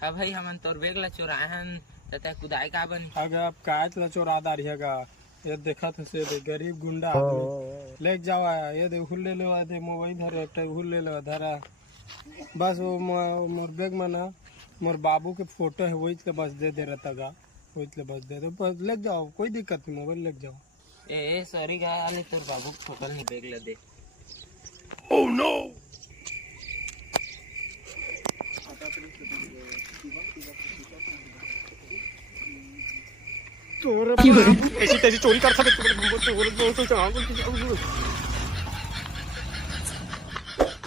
हाँ भाई हमन तोर बेग ला चुराए हन तते कुदाई का बनी अगर आप कायच ला चोरा दारिएगा ये देखा था से दे गरीब गुंडा आदमी ले जावा ये दे हुल ले लेवा दे मोबाइल धरे एक हुल ले लेवा धरा बस वो मोर बैग में ना मोर बाबू के फोटो है वही के बस दे रहता गा वही के बस दे दो बस ले जाओ कोई दिक्कत नहीं मोबाइल ले जाओ। ए सॉरी गा अले तोर बाबू फोटो नहीं बेग ला दे। ओह नो ऐसी तैसी चोरी कर सकते